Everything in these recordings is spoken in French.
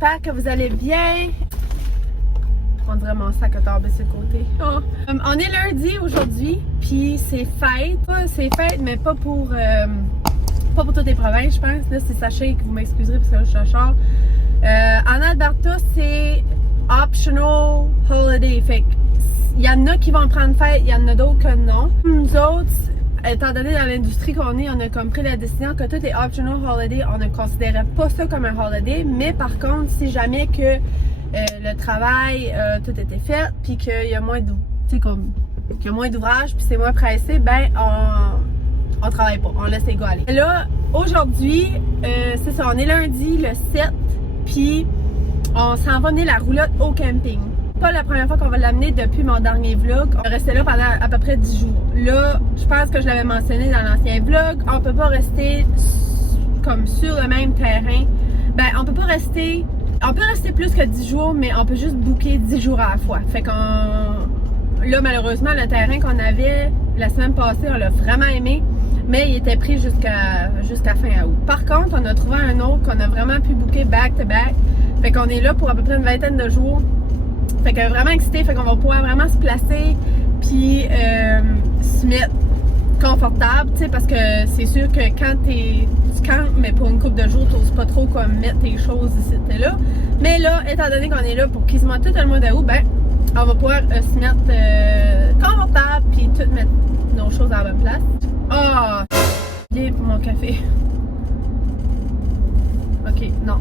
j'espère que vous allez bien. On dirait mon sac a tombé sur le côté. Oh. On est lundi aujourd'hui, puis c'est fête. C'est fête, mais pas pour toutes les provinces, je pense. Là, c'est sachet que vous m'excuserez parce que là, je suis à char. En Alberta, c'est optional holiday. Fait il y en a qui vont prendre fête, il y en a d'autres que non. Nous autres, étant donné dans l'industrie qu'on est, on a comme pris la décision que tout est optional holiday. On ne considérait pas ça comme un holiday, mais par contre, si jamais que le travail, tout était fait, puis qu'il y a moins d'ouvrage, puis c'est moins pressé, ben on travaille pas, on laisse les gars aller. Et là, aujourd'hui, c'est ça, on est lundi le 7, puis on s'en va mener la roulotte au camping. Pas la première fois qu'on va l'amener depuis mon dernier vlog. On restait là pendant à peu près 10 jours. Là, je pense que je l'avais mentionné dans l'ancien vlog, on peut pas rester comme sur le même terrain. Ben, on peut rester plus que 10 jours, mais on peut juste booker 10 jours à la fois. Fait qu'on... Là, malheureusement, le terrain qu'on avait la semaine passée, on l'a vraiment aimé, mais il était pris jusqu'à fin août. Par contre, on a trouvé un autre qu'on a vraiment pu booker back-to-back. Fait qu'on est là pour à peu près une vingtaine de jours. Fait que vraiment excité, fait qu'on va pouvoir vraiment se placer, puis se mettre confortable, tu sais, parce que c'est sûr que quand tu campes, mais pour une couple de jours, tu n'oses pas trop comme mettre tes choses ici et là. Mais là, étant donné qu'on est là pour quasiment tout le mois d'août, ben, on va pouvoir se mettre confortable, puis tout mettre nos choses à la bonne place. Ah! Oh, bien pour mon café. Ok, non.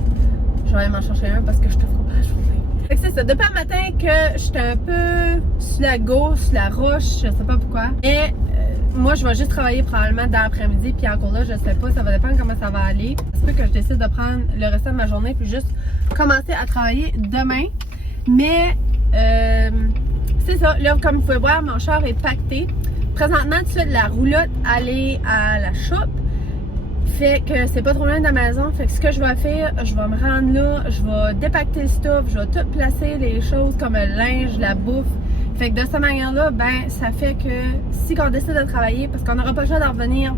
Je vais aller m'en chercher un parce que je te ferai pas la journée. Fait que c'est ça, depuis le matin que j'étais un peu sur la gauche, sur la roche, je sais pas pourquoi. Et moi, je vais juste travailler probablement dans l'après-midi, puis encore là, je sais pas, ça va dépendre comment ça va aller. C'est pas que je décide de prendre le restant de ma journée, puis juste commencer à travailler demain. Mais, c'est ça, là, comme vous pouvez voir, mon char est pacté. Présentement, tout de suite, la roulotte, aller à la shop. Fait que c'est pas trop loin de la maison. Fait que ce que je vais faire, je vais me rendre là, je vais dépacter le stuff, je vais tout placer les choses comme le linge, la bouffe. Fait que de cette manière-là, ben ça fait que si on décide de travailler, parce qu'on n'aura pas le choix de revenir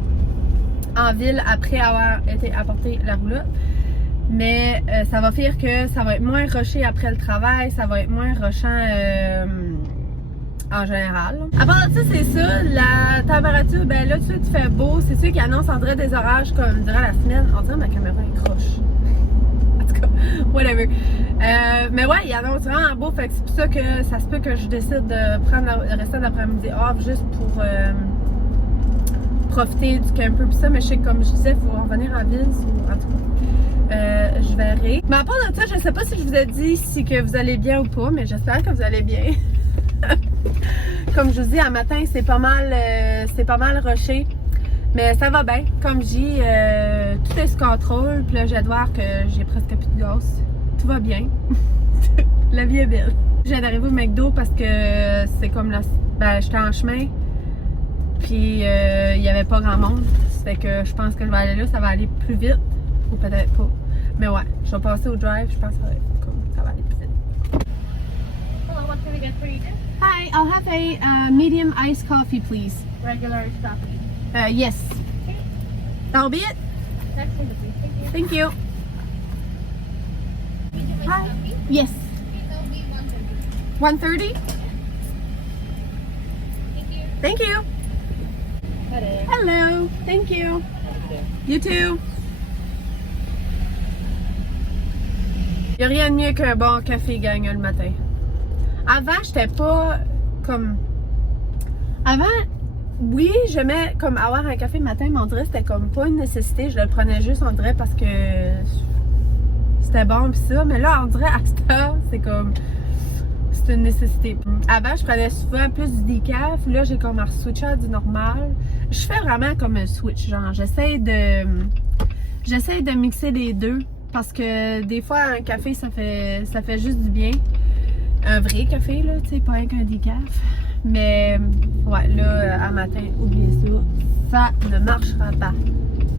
en ville après avoir été apporter la roulotte, mais ça va faire que ça va être moins rushé après le travail, ça va être moins rushant en général. À part de ça, c'est ça, la température, ben là, tout de suite, il fait beau. C'est sûr qu'il annonce en dirait des orages comme durant la semaine. On dirait que ma caméra est croche. En tout cas, whatever. Mais ouais, il annonce vraiment beau, fait que c'est pour ça que ça se peut que je décide de prendre le restant d'après-midi off juste pour profiter du camper pis ça. Mais je sais que comme je disais, il faut revenir en ville, en tout cas. Je verrai. Mais à part de ça, je sais pas si je vous ai dit si que vous allez bien ou pas, mais j'espère que vous allez bien. Comme je vous dis, à matin, c'est pas mal rushé. Mais ça va bien. Comme je dis, tout est sous contrôle. Puis là, j'ai de voir que j'ai presque plus de gaz. Tout va bien. La vie est belle. Je viens d'arriver au McDo parce que c'est comme la... Ben, j'étais en chemin. Puis il n'y avait pas grand monde. Ça fait que je pense que je vais aller là. Ça va aller plus vite. Ou peut-être pas. Mais ouais, je vais passer au drive. Je pense que ça va aller plus vite. Hello, what can I get for you? Hi, I'll have a medium iced coffee, please. Regular coffee. Yes. Okay. That'll be it. That's for the please. Thank Thank you. you. Medium iced Hi. coffee? Yes. Okay, that'll be 130. 130? Thank you. Thank you. Hello. Hello. Thank you. You too. Il n'y a rien de mieux qu'un bon café gagnant le matin. Avant, j'étais pas comme... Avant, oui, j'aimais comme avoir un café le matin, mais on dirait que c'était comme pas une nécessité. Je le prenais juste, on dirait, parce que c'était bon pis ça. Mais là, on dirait, à cette heure, c'est comme... C'est une nécessité. Avant, je prenais souvent plus du décaf. Là, j'ai comme un switch à du normal. Je fais vraiment comme un switch, genre, j'essaie de mixer les deux. Parce que des fois, un café, ça fait juste du bien. Un vrai café, là, tu sais, pas qu'un décaf. Mais, ouais, là, à matin, oubliez ça. Ça ne marchera pas.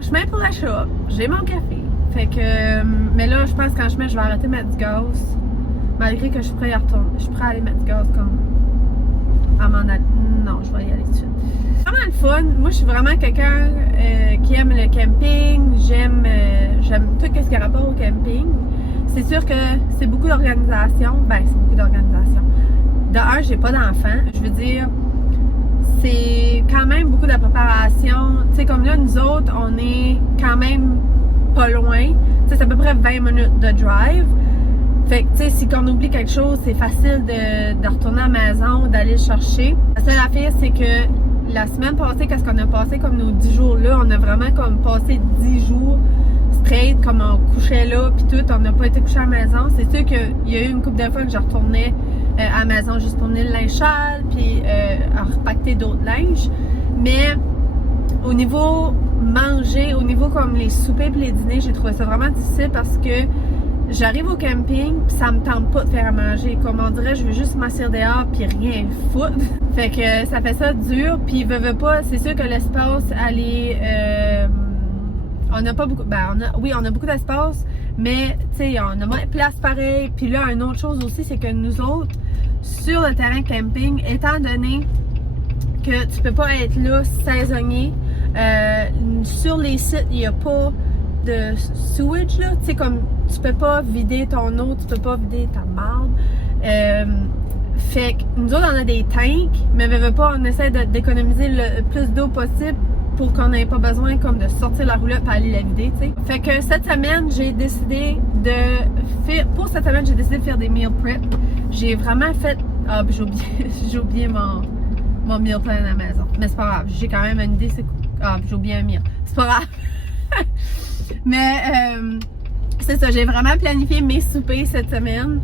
Chemin pour la shop, j'ai mon café. Fait que, mais là, je pense qu'en chemin, je vais arrêter de mettre du gaz. Malgré que je suis prêt à y retourner. Je suis prêt à aller mettre du gaz comme à m'en aller. Non, je vais y aller tout de suite. Vraiment le fun. Moi, je suis vraiment quelqu'un qui aime le camping. J'aime tout ce qui a rapport au camping. c'est sûr que c'est beaucoup d'organisation. Ben, c'est beaucoup d'organisation. De un, j'ai pas d'enfant. Je veux dire, c'est quand même beaucoup de préparation. Tu sais, comme là, nous autres, on est quand même pas loin. Tu sais, c'est à peu près 20 minutes de drive. Fait que, tu sais, si on oublie quelque chose, c'est facile de retourner à la maison, d'aller le chercher. La seule affaire, c'est que la semaine passée, qu'est-ce qu'on a passé comme nos 10 jours là, on a vraiment comme passé 10 jours straight, comme on couchait là, puis tout, on n'a pas été couché à la maison. C'est sûr qu'il y a eu une couple de fois que je retournais à la maison juste pour venir le linge sale, puis à repacter d'autres linges. Mais au niveau manger, au niveau comme les soupers et les dîners, j'ai trouvé ça vraiment difficile parce que j'arrive au camping, pis ça me tente pas de faire à manger. Comme on dirait, je veux juste m'asseoir dehors puis rien foutre. Fait que ça fait ça dur. Puis veut pas, c'est sûr que l'espace, elle est... on n'a pas beaucoup... Ben, on a beaucoup d'espace, mais tu sais, on a moins de place pareil. Puis là, une autre chose aussi, c'est que nous autres, sur le terrain camping, étant donné que tu peux pas être là saisonnier, sur les sites, il n'y a pas de sewage, là, tu sais, comme tu peux pas vider ton eau, tu peux pas vider ta marde. Fait que nous autres, on a des tanks, mais veut pas, on essaie d'économiser le plus d'eau possible pour qu'on n'ait pas besoin comme de sortir la roulotte et aller la vider, tu sais. Fait que cette semaine, j'ai décidé de faire, pour cette semaine, j'ai décidé de faire des meal prep. J'ai vraiment fait, j'ai oublié mon meal plan à la maison. Mais c'est pas grave, j'ai quand même une idée, c'est, j'ai oublié un meal. C'est pas grave. Mais c'est ça, j'ai vraiment planifié mes soupers cette semaine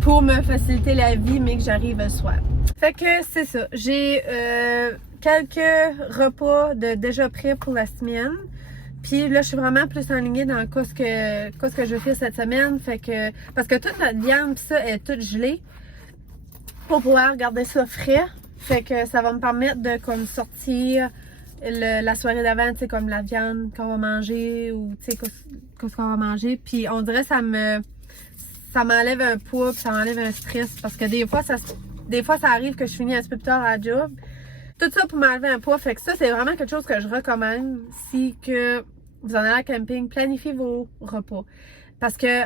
pour me faciliter la vie, mais que j'arrive le soir. Fait que c'est ça, j'ai quelques repas déjà prêts pour la semaine. Puis là, je suis vraiment plus enlignée dans ce que je vais faire cette semaine. Fait que, parce que toute notre viande, pis ça, est toute gelée pour pouvoir garder ça frais. Fait que ça va me permettre de comme sortir la soirée d'avant, tu sais, comme la viande qu'on va manger ou tu sais, qu'est-ce qu'on va manger. Puis on dirait ça m'enlève un poids, puis ça m'enlève un stress. Parce que des fois, ça arrive que je finis un petit peu plus tard à la job. Tout ça pour m'enlever un poids. Fait que ça, c'est vraiment quelque chose que je recommande si que vous en allez à camping. Planifiez vos repas. Parce que,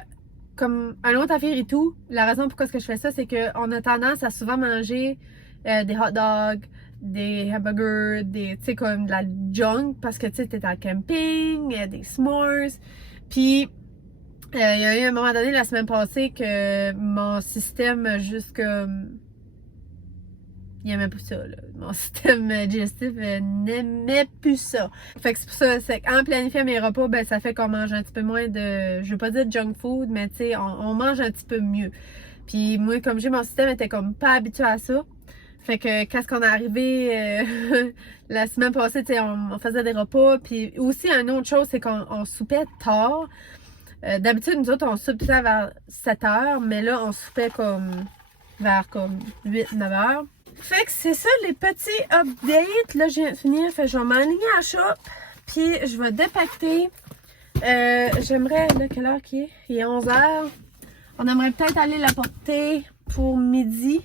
comme un autre affaire et tout, la raison pourquoi je fais ça, c'est qu'on a tendance à souvent manger des hot dogs, des hamburgers, tu sais, comme de la junk, parce que tu sais, t'es à camping, des s'mores. Puis, il y a eu un moment donné, la semaine passée, que mon système, juste comme. Il aimait plus ça, là. Mon système digestif n'aimait plus ça. Fait que c'est pour ça, c'est qu'en planifiant mes repas, ben ça fait qu'on mange un petit peu moins de, je veux pas dire junk food, mais tu sais, on mange un petit peu mieux. Puis moi, comme mon système était comme pas habitué à ça. Fait que quand on est arrivé la semaine passée, tu sais, on faisait des repas. Puis aussi, une autre chose, c'est qu'on soupait tard. D'habitude, nous autres, on soupe ça vers 7 heures, mais là, on soupait comme vers comme 8-9 heures. Fait que c'est ça les petits updates. Là, je viens de finir. Fait que je vais m'aligner à la shop. Puis je vais dépacter. J'aimerais, là, quelle heure qu'il est? Il est 11h. On aimerait peut-être aller la porter pour midi.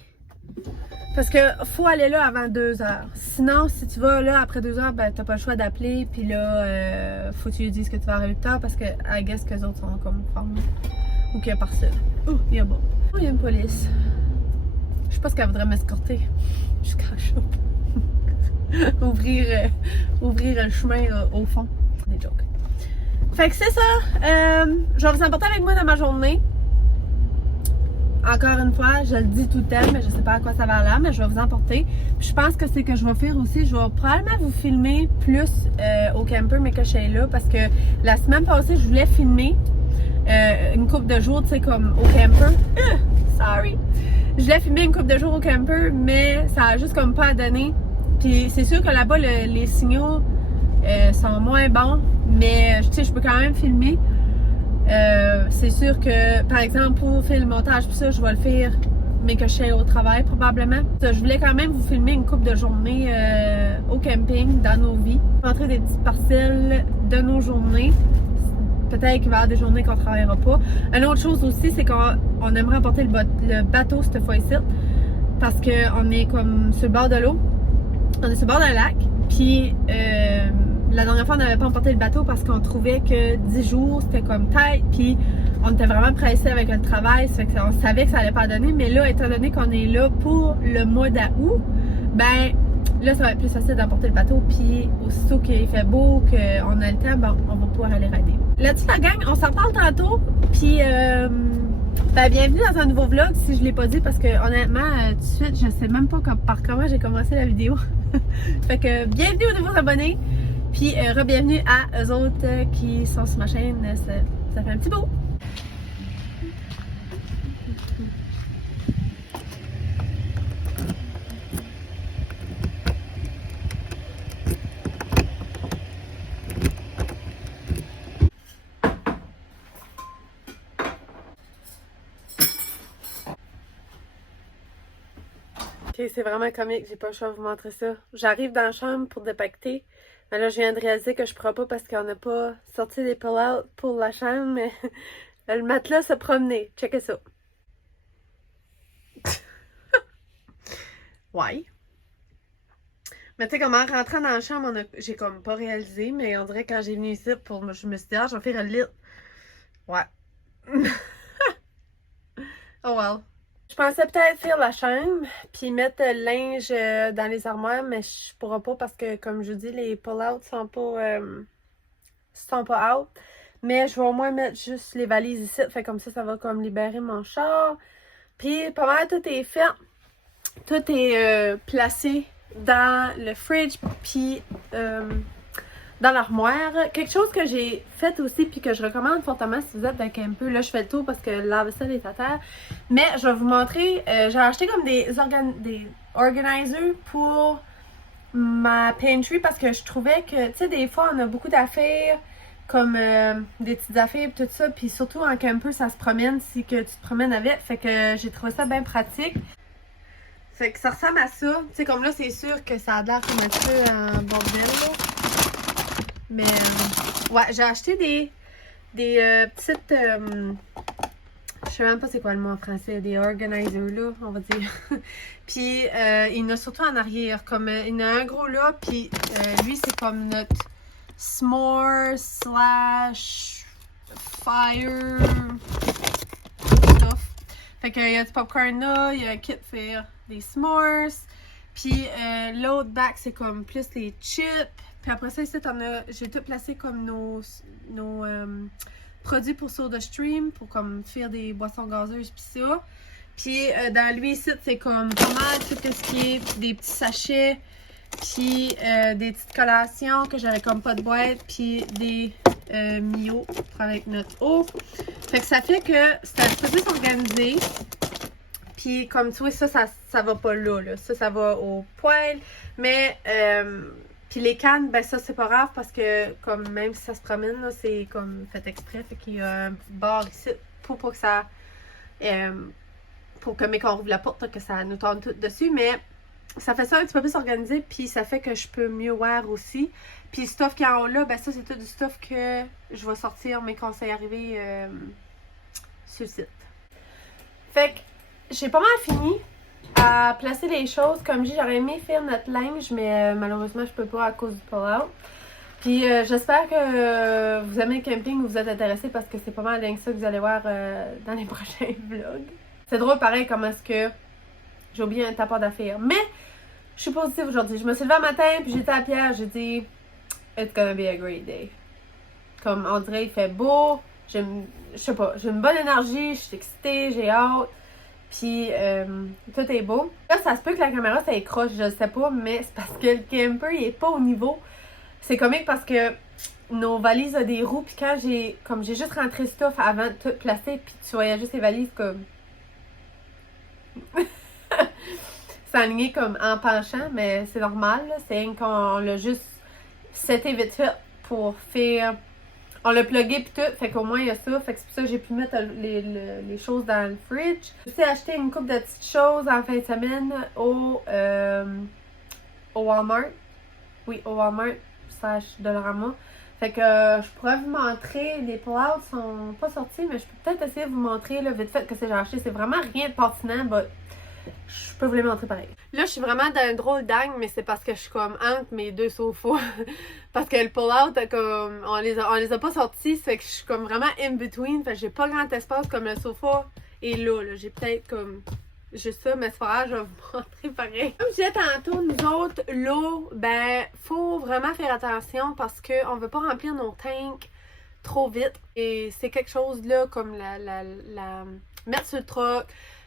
Parce que faut aller là avant 2h. Sinon, si tu vas là après 2h, ben t'as pas le choix d'appeler. Puis là, faut que tu lui dises que tu vas arriver plus tard parce que I guess que les autres sont comme formés. Ou qu'il y a personne. Oh, il y a bon. Oh, il y a une police. Je sais pas ce qu'elle voudrait m'escorter jusqu'à la shop. ouvrir le chemin au fond. Des jokes. Fait que c'est ça. Je vais vous emporter avec moi dans ma journée. Encore une fois, je le dis tout le temps, mais je sais pas à quoi ça va aller, mais je vais vous emporter. Puis je pense que c'est que je vais faire aussi, je vais probablement vous filmer plus au camper, mais que je suis là, parce que la semaine passée, je voulais filmer une couple de jours, tu sais, comme au camper. Sorry! Je voulais filmer une couple de jours au camper, mais ça a juste comme pas donné. Puis c'est sûr que là-bas, les signaux sont moins bons, mais tu sais, je peux quand même filmer. C'est sûr que, par exemple, pour faire le montage, tout ça, je vais le faire, mais que je suis au travail probablement. Je voulais quand même vous filmer une couple de journées au camping, dans nos vies. Montrer des petites parcelles de nos journées. Peut-être qu'il va y avoir des journées qu'on ne travaillera pas. Une autre chose aussi, c'est qu'on aimerait emporter le bateau cette fois-ci. Parce qu'on est comme sur le bord de l'eau. On est sur le bord d'un lac. Puis la dernière fois, on n'avait pas emporté le bateau parce qu'on trouvait que 10 jours, c'était comme tête. Puis on était vraiment pressés avec le travail, ça fait qu'on savait que ça allait pas donner, mais là, étant donné qu'on est là pour le mois d'août, ben là, ça va être plus facile d'apporter le bateau, puis aussitôt qu'il fait beau, qu'on a le temps, ben, on va pouvoir aller rider. Là-dessus, la gang, on s'en parle tantôt, puis ben, bienvenue dans un nouveau vlog, si je l'ai pas dit, parce que honnêtement, tout de suite, je sais même pas par comment j'ai commencé la vidéo. Fait que bienvenue aux nouveaux abonnés, puis re-bienvenue à eux autres qui sont sur ma chaîne, ça fait un petit bout. Ok, c'est vraiment comique, j'ai pas le choix de vous montrer ça. J'arrive dans la chambre pour dépacter. Mais là, je viens de réaliser que je pourrais pas parce qu'on n'a pas sorti les pull-out pour la chambre, mais le matelas se promenait. Checkez ça. Ouais. Mais tu sais, comme en rentrant dans la chambre, j'ai comme pas réalisé, mais on dirait que quand j'ai venu ici, je me suis dit, ah, je vais faire un lit. Ouais. Oh well. Je pensais peut-être faire la chambre, puis mettre le linge dans les armoires, mais je pourrais pas parce que, comme je dis, les pull-outs sont pas out. Mais je vais au moins mettre juste les valises ici, fait comme ça va comme libérer mon char. Puis pas mal tout est fait. Tout est placé dans le fridge, puis dans l'armoire. Quelque chose que j'ai fait aussi, puis que je recommande fortement si vous êtes un camper. Là, je fais le tour parce que le lave-vaisselle est à terre. Mais je vais vous montrer. J'ai acheté comme des organizers pour ma pantry parce que je trouvais que, tu sais, des fois, on a beaucoup d'affaires, comme des petites affaires, tout ça. Puis surtout en camper, ça se promène si que tu te promènes avec. Fait que j'ai trouvé ça bien pratique. Fait que ça ressemble à ça. Tu sais, comme là, c'est sûr que ça a l'air comme un peu en bordel, là. Mais, ouais, j'ai acheté des petites, je sais même pas c'est quoi le mot en français, des organizers, là, on va dire. Puis, il y en a surtout en arrière, comme, il y en a un gros là, puis lui, c'est comme notre s'more slash fire stuff. Fait qu'il y a du popcorn là, il y a un kit pour faire des s'mores. Puis, l'autre bac, c'est comme plus les chips. Puis après ça, ici, j'ai tout placé comme nos produits pour SodaStream, pour comme faire des boissons gazeuses pis ça. Puis dans lui ici, c'est comme pas mal tout ce qui est des petits sachets, puis des petites collations que j'avais comme pas de boîte, puis des Mio pour avec notre eau. Fait que ça fait que c'est un peu plus organisé. Puis comme tu vois, ça va pas là. Ça va au poêle. Mais puis les cannes, ben ça c'est pas grave parce que comme même si ça se promène, là, c'est comme fait exprès. Fait qu'il y a un bar ici pour pas que ça pour que mais qu'on rouvre la porte, là, que ça nous tourne tout dessus. Mais ça fait ça un petit peu plus organisé, puis ça fait que je peux mieux voir aussi. Puis le stuff qu'il y a en haut là, ben ça c'est tout du stuff que je vais sortir mais quand c'est arrivé sur le site. Fait que j'ai pas mal fini à placer les choses. Comme je dis, j'aurais aimé faire notre linge, mais malheureusement, je peux pas à cause du pull-out. Puis j'espère que vous aimez le camping ou vous êtes intéressés parce que c'est pas mal dingue ça que vous allez voir dans les prochains vlogs. C'est drôle pareil comment est-ce que j'ai oublié un tapeur d'affaires. Mais je suis positive aujourd'hui. Je me suis levée un matin puis j'étais à Pierre, j'ai dit it's gonna be a great day. Comme on dirait, il fait beau. Je sais pas, j'ai une bonne énergie, je suis excitée, j'ai hâte. Puis tout est beau. Là, ça se peut que la caméra s'accroche, je sais pas, mais c'est parce que le camper il est pas au niveau. C'est comique parce que nos valises ont des roues, puis quand j'ai juste rentré stuff avant de tout placer, puis tu voyais juste les valises comme s'aligner comme en penchant, mais c'est normal, c'est qu'on l'a juste seté vite fait pour faire. On l'a plugué pis tout, fait qu'au moins il y a ça. Fait que c'est pour ça que j'ai pu mettre les choses dans le fridge. J'ai aussi acheté une couple de petites choses en fin de semaine au Walmart. Oui, au Walmart / Dollarama. Fait que je pourrais vous montrer, les pull-outs sont pas sortis, mais je peux peut-être essayer de vous montrer là, vite fait que c'est j'ai acheté. C'est vraiment rien de pertinent, but je peux vous les montrer pareil. Là, je suis vraiment dans un drôle d'angle, mais c'est parce que je suis comme entre mes deux sofas. Parce que le pull-out, comme, on les a pas sortis, c'est que je suis comme vraiment in between. Fait que j'ai pas grand espace comme le sofa. Et là. J'ai peut-être comme juste ça, mais c'est pas grave, je vais vous montrer pareil. Comme je disais tantôt, nous autres, l'eau, ben, faut vraiment faire attention parce qu'on veut pas remplir nos tanks trop vite. Et c'est quelque chose là, comme la mettre sur le truck,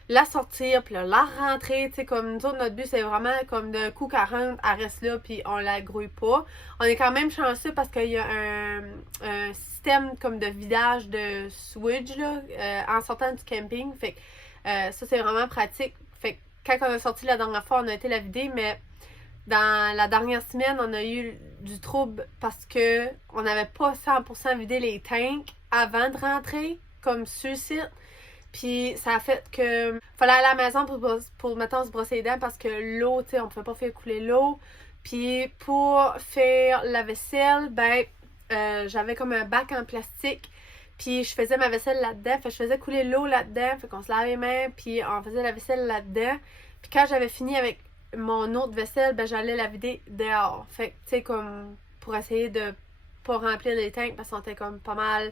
la sortir, puis là, la rentrer, tu sais, comme nous autres, notre but, c'est vraiment comme d'un coup 40, elle reste là, puis on la grouille pas. On est quand même chanceux parce qu'il y a un système comme de vidage de switch, là, en sortant du camping, fait que ça, c'est vraiment pratique. Fait que quand on a sorti la dernière fois, on a été la vider, mais dans la dernière semaine, on a eu du trouble parce que on n'avait pas 100% vidé les tanks avant de rentrer, comme sur le site. Puis ça a fait que fallait aller à la maison pour mettons, se brosser les dents parce que l'eau, tu sais, on pouvait pas faire couler l'eau. Puis pour faire la vaisselle, ben j'avais comme un bac en plastique. Puis je faisais ma vaisselle là-dedans. Fait que je faisais couler l'eau là-dedans. Fait qu'on se lavait les mains. Puis on faisait la vaisselle là-dedans. Puis quand j'avais fini avec mon autre vaisselle, ben j'allais la vider dehors. Fait que, tu sais, comme pour essayer de pas remplir les tanks parce qu'on était comme pas mal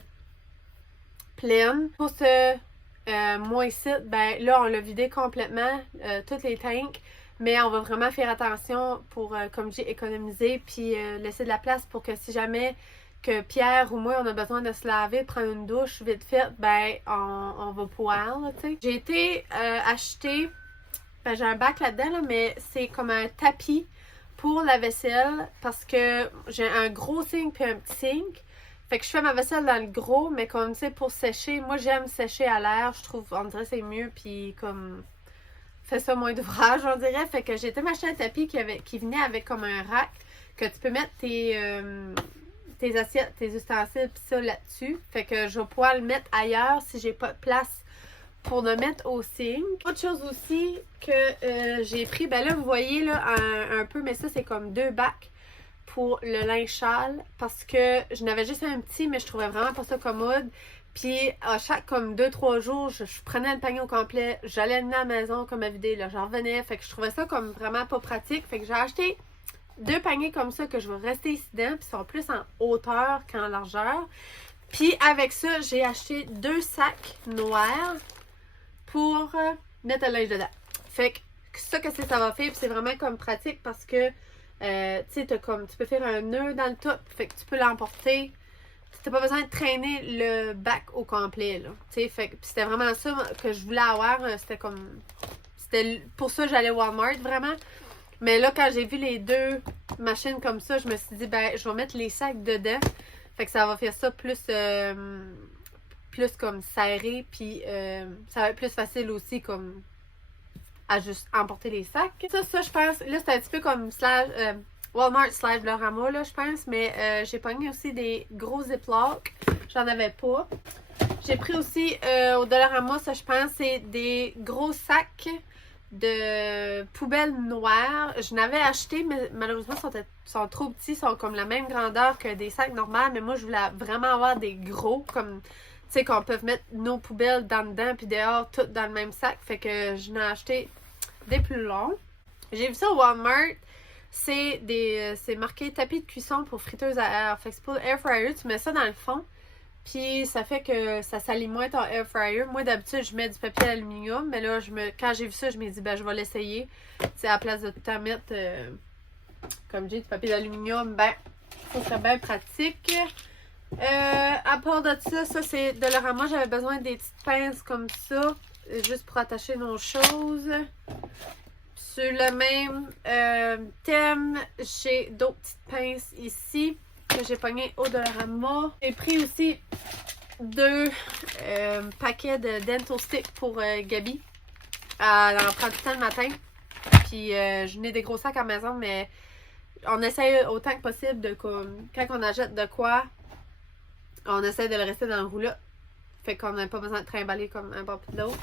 pleine. Pour ce mois ici, ben là, on l'a vidé complètement, tous les tanks. Mais on va vraiment faire attention pour, comme j'ai économisé, puis laisser de la place pour que si jamais que Pierre ou moi, on a besoin de se laver, de prendre une douche vite fait, ben on va pouvoir, là, tu sais. J'ai été acheter, ben j'ai un bac là-dedans, là, mais c'est comme un tapis pour la vaisselle parce que j'ai un gros sink puis un petit sink. Fait que je fais ma vaisselle dans le gros, mais comme tu sais, pour sécher, moi j'aime sécher à l'air, je trouve, on dirait que c'est mieux, puis comme, fait ça moins d'ouvrage, on dirait. Fait que j'ai été m'acheter un tapis qui venait avec comme un rack, que tu peux mettre tes assiettes, tes ustensiles, pis ça là-dessus. Fait que je vais pouvoir le mettre ailleurs si j'ai pas de place pour le mettre au sink. Autre chose aussi que j'ai pris, ben là vous voyez là un peu, mais ça c'est comme 2 bacs pour le linge sale parce que je n'avais juste un petit, mais je trouvais vraiment pas ça commode. Puis à chaque comme 2-3 jours, je prenais le panier au complet, j'allais le à la maison comme à vider, là j'en revenais. Fait que je trouvais ça comme vraiment pas pratique. Fait que j'ai acheté 2 paniers comme ça que je vais rester ici dedans, puis sont plus en hauteur qu'en largeur. Puis avec ça, j'ai acheté 2 sacs noirs pour mettre le linge dedans. Fait que ça que ça va faire, puis c'est vraiment comme pratique parce que tu sais, tu peux faire un nœud dans le top, fait que tu peux l'emporter. T'as pas besoin de traîner le bac au complet, là. Tu sais, fait que c'était vraiment ça que je voulais avoir. C'était pour ça que j'allais Walmart, vraiment. Mais là, quand j'ai vu les 2 machines comme ça, je me suis dit, ben, je vais mettre les sacs dedans. Fait que ça va faire ça plus comme serré, puis ça va être plus facile aussi, comme à juste emporter les sacs. Ça, je pense, là, c'est un petit peu comme Walmart / Dollarama, là, je pense, mais j'ai pogné aussi des gros Ziplocs. J'en avais pas. J'ai pris aussi au Dollarama, ça, je pense, c'est des gros sacs de poubelles noires. Je n'avais acheté, mais malheureusement, sont trop petits, sont comme la même grandeur que des sacs normaux, mais moi, je voulais vraiment avoir des gros, comme, tu sais, qu'on peut mettre nos poubelles dedans, puis dehors, toutes dans le même sac. Fait que je n'ai acheté des plus longs. J'ai vu ça au Walmart. C'est marqué tapis de cuisson pour friteuse à air. Fait que c'est pour l'air fryer, tu mets ça dans le fond. Puis ça fait que ça salit moins ton air fryer. Moi d'habitude je mets du papier aluminium, mais là quand j'ai vu ça, je me dis ben je vais l'essayer. C'est à la place de tout le temps mettre comme j'ai du papier d'aluminium, ben ça serait bien pratique. À part de ça c'est de Dollarama, j'avais besoin des petites pinces comme ça, juste pour attacher nos choses. Sur le même thème, j'ai d'autres petites pinces ici que j'ai pogné au Dollarama. J'ai pris aussi 2 paquets de dental stick pour Gabi. Elle en prend tout le temps le matin. Puis je n'ai des gros sacs à la maison, mais on essaye autant que possible de comme quand on achète de quoi, on essaie de le rester dans le rouleau. Fait qu'on n'a pas besoin de trimballer comme un bord de l'autre.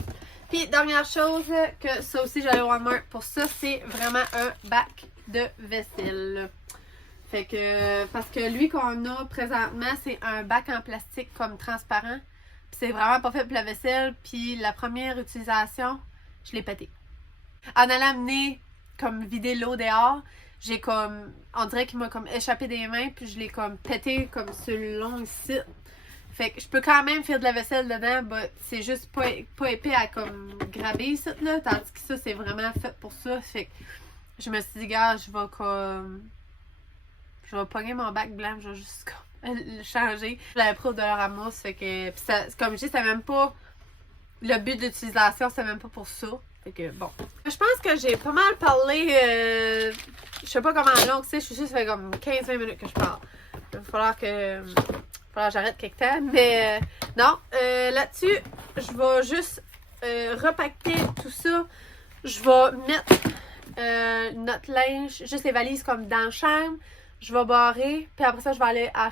Puis dernière chose, que ça aussi j'allais au Walmart pour ça, c'est vraiment un bac de vaisselle. Fait que, parce que lui qu'on a présentement, c'est un bac en plastique comme transparent. Puis c'est vraiment pas fait pour la vaisselle. Puis la première utilisation, je l'ai pété. En allant amener, comme vider l'eau dehors, j'ai comme, on dirait qu'il m'a comme échappé des mains, puis je l'ai comme pété comme sur le long ici. Fait que je peux quand même faire de la vaisselle dedans, mais c'est juste pas épais à comme graber ici, là, tandis que ça, c'est vraiment fait pour ça. Fait que je me suis dit, gars, je vais pogner mon bac blanc, je vais juste comme le changer. Je l'avais pris au dollar à mousse, fait que, pis ça, comme je dis, c'est même pas, le but d'utilisation, c'est même pas pour ça. Fait que, bon. Je pense que j'ai pas mal parlé, je sais pas comment long c'est, je suis sûre que ça fait comme 15-20 minutes que je parle. Il va falloir que j'arrête quelque temps, mais non, là-dessus, je vais juste repacter tout ça. Je vais mettre notre linge, juste les valises comme dans la chambre. Je vais barrer, puis après ça, je vais aller à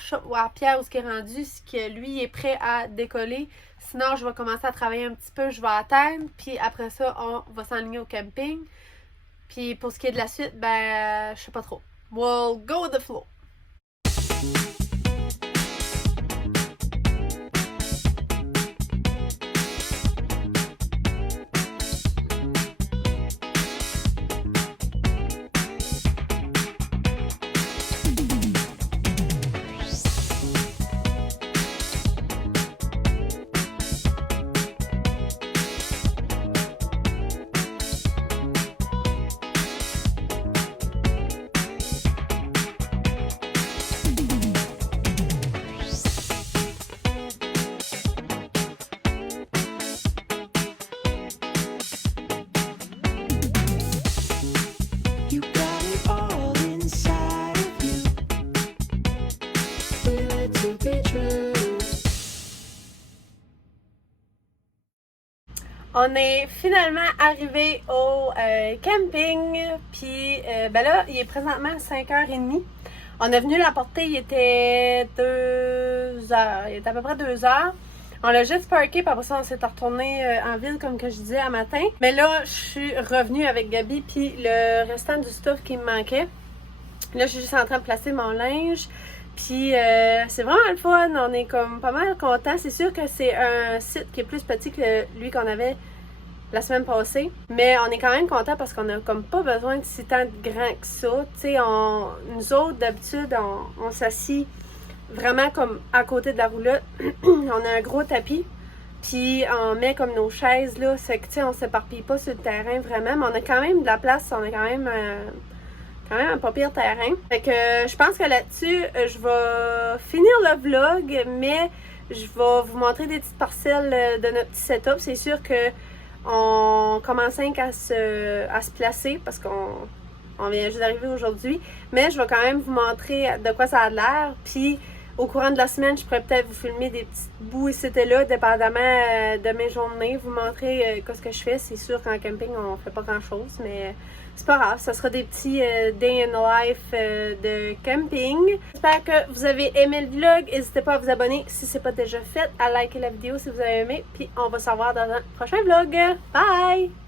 Pierre où ce qui est rendu, ce que lui est prêt à décoller. Sinon, je vais commencer à travailler un petit peu, je vais attendre, puis après ça, on va s'enligner au camping. Puis pour ce qui est de la suite, ben, je sais pas trop. We'll go with the flow. On est finalement arrivé au camping, puis ben là, il est présentement 5h30. On est venu l'apporter, il était 2h, il était à peu près 2h. On l'a juste parké, puis après ça, on s'est retourné en ville, comme que je disais, à matin. Mais là, je suis revenue avec Gabi, puis le restant du stuff qui me manquait. Là, je suis juste en train de placer mon linge. Puis c'est vraiment le fun, on est comme pas mal contents. C'est sûr que c'est un site qui est plus petit que lui qu'on avait la semaine passée. Mais on est quand même contents parce qu'on a comme pas besoin de si tant de grand que ça. Tu sais, nous autres, d'habitude, on s'assit vraiment comme à côté de la roulotte. On a un gros tapis. Puis on met comme nos chaises là. C'est que tu sais, on s'éparpille pas sur le terrain vraiment. Mais on a quand même de la place, on a quand même un pas pire terrain. Fait que je pense que là-dessus, je vais finir le vlog, mais je vais vous montrer des petites parcelles de notre petit setup. C'est sûr que on commence à se placer parce qu'on vient juste d'arriver aujourd'hui. Mais je vais quand même vous montrer de quoi ça a l'air. Puis au courant de la semaine, je pourrais peut-être vous filmer des petites bouts ici et là, dépendamment de mes journées. Vous montrer ce que je fais. C'est sûr qu'en camping, on fait pas grand-chose, mais c'est pas grave. Ça sera des petits day in life de camping. J'espère que vous avez aimé le vlog. N'hésitez pas à vous abonner si c'est pas déjà fait, à liker la vidéo si vous avez aimé. Puis on va se revoir dans un prochain vlog. Bye!